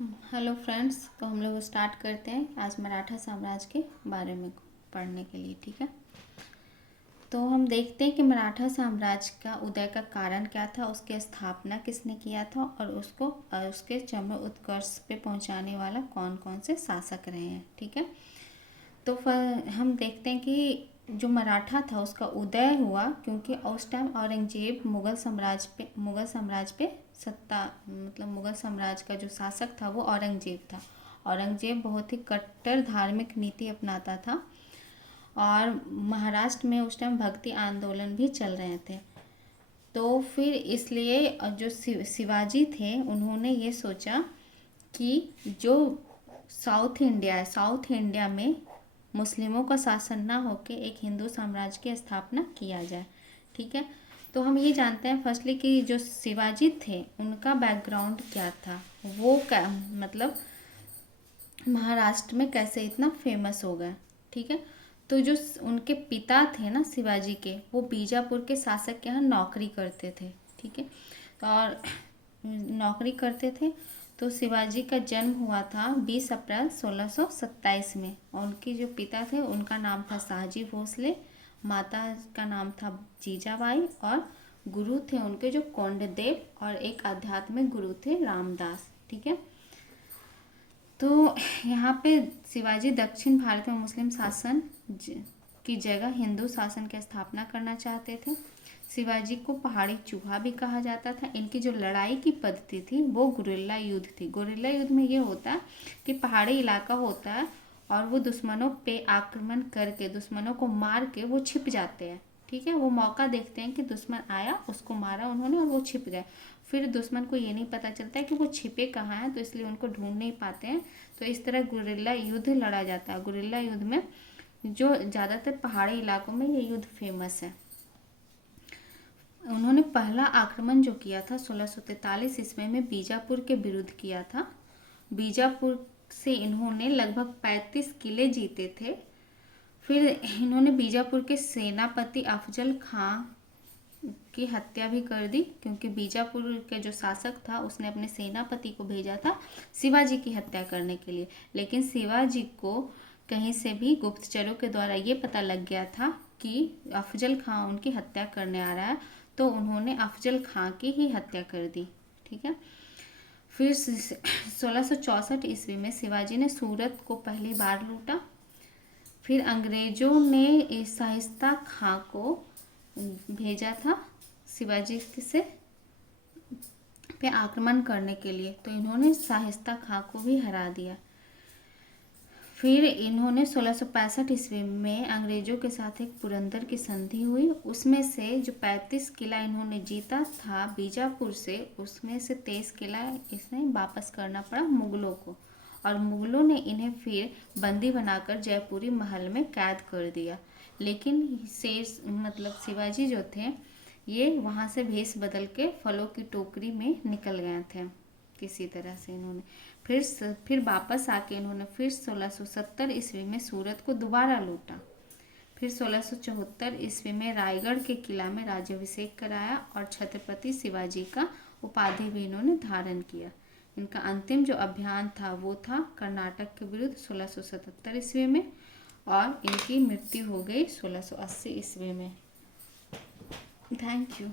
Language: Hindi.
हेलो फ्रेंड्स, तो हम लोग स्टार्ट करते हैं आज मराठा साम्राज्य के बारे में पढ़ने के लिए। ठीक है, तो हम देखते हैं कि मराठा साम्राज्य का उदय का कारण क्या था, उसकी स्थापना किसने किया था और उसको उसके चरम उत्कर्ष पे पहुंचाने वाला कौन कौन से शासक रहे हैं। ठीक है, तो हम देखते हैं कि जो मराठा था उसका उदय हुआ क्योंकि उस टाइम औरंगजेब मुगल साम्राज्य पे सत्ता, मतलब मुगल साम्राज्य का जो शासक था वो औरंगजेब था। औरंगजेब बहुत ही कट्टर धार्मिक नीति अपनाता था और महाराष्ट्र में उस टाइम भक्ति आंदोलन भी चल रहे थे। तो फिर इसलिए जो शिवाजी थे उन्होंने ये सोचा कि जो साउथ इंडिया में मुस्लिमों का शासन ना होके एक हिंदू साम्राज्य की स्थापना किया जाए। ठीक है, तो हम ये जानते हैं फर्स्टली कि जो शिवाजी थे उनका बैकग्राउंड क्या था, वो क्या मतलब महाराष्ट्र में कैसे इतना फेमस हो गए। ठीक है, तो जो उनके पिता थे ना शिवाजी के, वो बीजापुर के शासक के यहाँ नौकरी करते थे। ठीक है, और नौकरी करते थे। तो शिवाजी का जन्म हुआ था 20 अप्रैल 1627 में और उनके जो पिता थे उनका नाम था शाहजी भोसले, माता का नाम था जीजाबाई और गुरु थे उनके जो कोंडदेव और एक आध्यात्मिक गुरु थे रामदास। ठीक है, तो यहाँ पे शिवाजी दक्षिण भारत में मुस्लिम शासन की जगह हिंदू शासन की स्थापना करना चाहते थे। शिवाजी को पहाड़ी चूहा भी कहा जाता था। इनकी जो लड़ाई की पद्धति थी वो गुरिल्ला युद्ध थी। गुरिल्ला युद्ध में ये होता है कि पहाड़ी इलाका होता है और वो दुश्मनों पे आक्रमण करके दुश्मनों को मार के वो छिप जाते हैं। ठीक है, वो मौका देखते हैं कि दुश्मन आया, उसको मारा उन्होंने और वो छिप गए। फिर दुश्मन को ये नहीं पता चलता है कि वो छिपे कहाँ हैं, तो इसलिए उनको ढूंढ नहीं पाते हैं। तो इस तरह गुरिल्ला युद्ध लड़ा जाता है। गुरिल्ला युद्ध में जो ज़्यादातर पहाड़ी इलाकों में ये युद्ध फेमस है। उन्होंने पहला आक्रमण जो किया था 1643 ईस्वी में बीजापुर के विरुद्ध किया था। बीजापुर से इन्होंने लगभग 35 किले जीते थे। फिर इन्होंने बीजापुर के सेनापति अफजल खां की हत्या भी कर दी क्योंकि बीजापुर के जो शासक था उसने अपने सेनापति को भेजा था शिवाजी की हत्या करने के लिए। लेकिन शिवाजी को कहीं से भी गुप्तचरों के द्वारा ये पता लग गया था कि अफजल खां उनकी हत्या करने आ रहा है, तो उन्होंने अफजल खां की ही हत्या कर दी। ठीक है, फिर 1664 ईस्वी में शिवाजी ने सूरत को पहली बार लूटा। फिर अंग्रेजों ने शाइस्ता खां को भेजा था शिवाजी से पे आक्रमण करने के लिए, तो इन्होंने शाइस्ता खां को भी हरा दिया। फिर इन्होंने 1665 ईस्वी में अंग्रेजों के साथ एक पुरंदर की संधि हुई। उसमें से जो 35 किला इन्होंने जीता था बीजापुर से, उसमें से 23 किला इसने वापस करना पड़ा मुगलों को और मुगलों ने इन्हें फिर बंदी बनाकर जयपुरी महल में कैद कर दिया। लेकिन शेष मतलब शिवाजी जो थे ये वहाँ से भेष बदल के फलों की टोकरी में निकल गए थे किसी तरह से। इन्होंने फिर वापस आके इन्होंने फिर 1670 ईस्वी में सूरत को दोबारा लूटा। फिर 1674 ईस्वी में रायगढ़ के किला में राज्याभिषेक कराया और छत्रपति शिवाजी का उपाधि भी इन्होंने धारण किया। इनका अंतिम जो अभियान था वो था कर्नाटक के विरुद्ध 1677 ईस्वी में और इनकी मृत्यु हो गई 1680 ईस्वी में। Thank you.